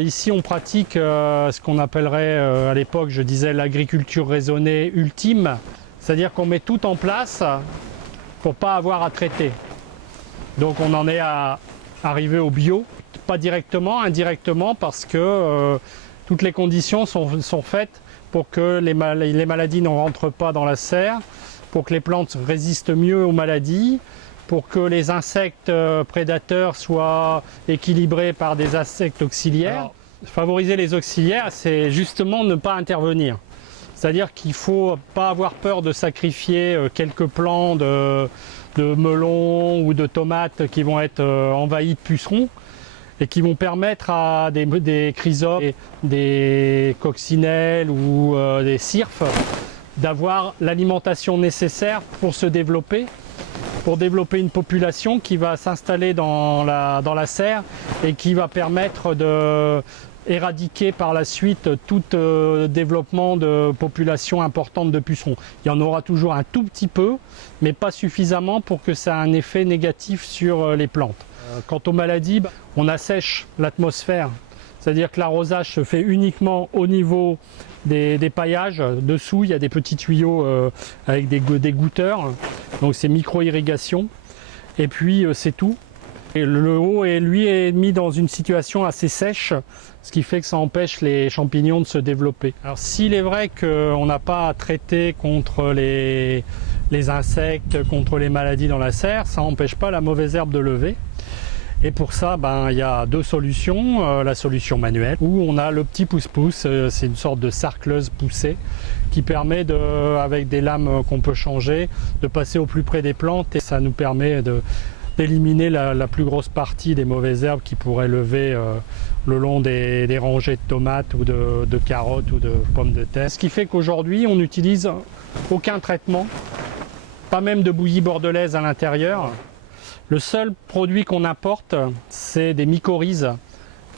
Ici, on pratique ce qu'on appellerait à l'époque, je disais, l'agriculture raisonnée ultime. C'est-à-dire qu'on met tout en place pour ne pas avoir à traiter. Donc on en est à arriver au bio, pas directement, indirectement, parce que toutes les conditions sont faites pour que les maladies ne rentrent pas dans la serre, pour que les plantes résistent mieux aux maladies, pour que les insectes prédateurs soient équilibrés par des insectes auxiliaires. Alors, favoriser les auxiliaires, c'est justement ne pas intervenir. C'est-à-dire qu'il ne faut pas avoir peur de sacrifier quelques plants de melons ou de tomates qui vont être envahis de pucerons et qui vont permettre à des chrysopes, des coccinelles ou des cirfes d'avoir l'alimentation nécessaire pour se développer, pour développer une population qui va s'installer dans la serre et qui va permettre de éradiquer par la suite tout développement de population importante de pucerons. Il y en aura toujours un tout petit peu, mais pas suffisamment pour que ça ait un effet négatif sur les plantes. Quant aux maladies, on assèche l'atmosphère, c'est-à-dire que l'arrosage se fait uniquement au niveau des paillages. Dessous, il y a des petits tuyaux avec des goutteurs, donc c'est micro-irrigation, et puis c'est tout. Et le haut, lui, est mis dans une situation assez sèche, ce qui fait que ça empêche les champignons de se développer. Alors s'il est vrai qu'on n'a pas à traiter contre les insectes, contre les maladies dans la serre, ça n'empêche pas la mauvaise herbe de lever. Et pour ça, il y a deux solutions. La solution manuelle, où on a le petit pousse-pousse, c'est une sorte de sarcleuse poussée, qui permet, avec des lames qu'on peut changer, de passer au plus près des plantes, et ça nous permet d'éliminer la plus grosse partie des mauvaises herbes qui pourraient lever le long des rangées de tomates ou de carottes ou de pommes de terre. Ce qui fait qu'aujourd'hui, on n'utilise aucun traitement, pas même de bouillie bordelaise à l'intérieur. Le seul produit qu'on apporte, c'est des mycorhizes,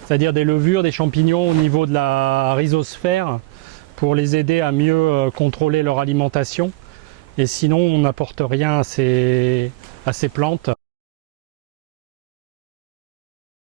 c'est-à-dire des levures, des champignons au niveau de la rhizosphère pour les aider à mieux contrôler leur alimentation. Et sinon, on n'apporte rien à ces plantes.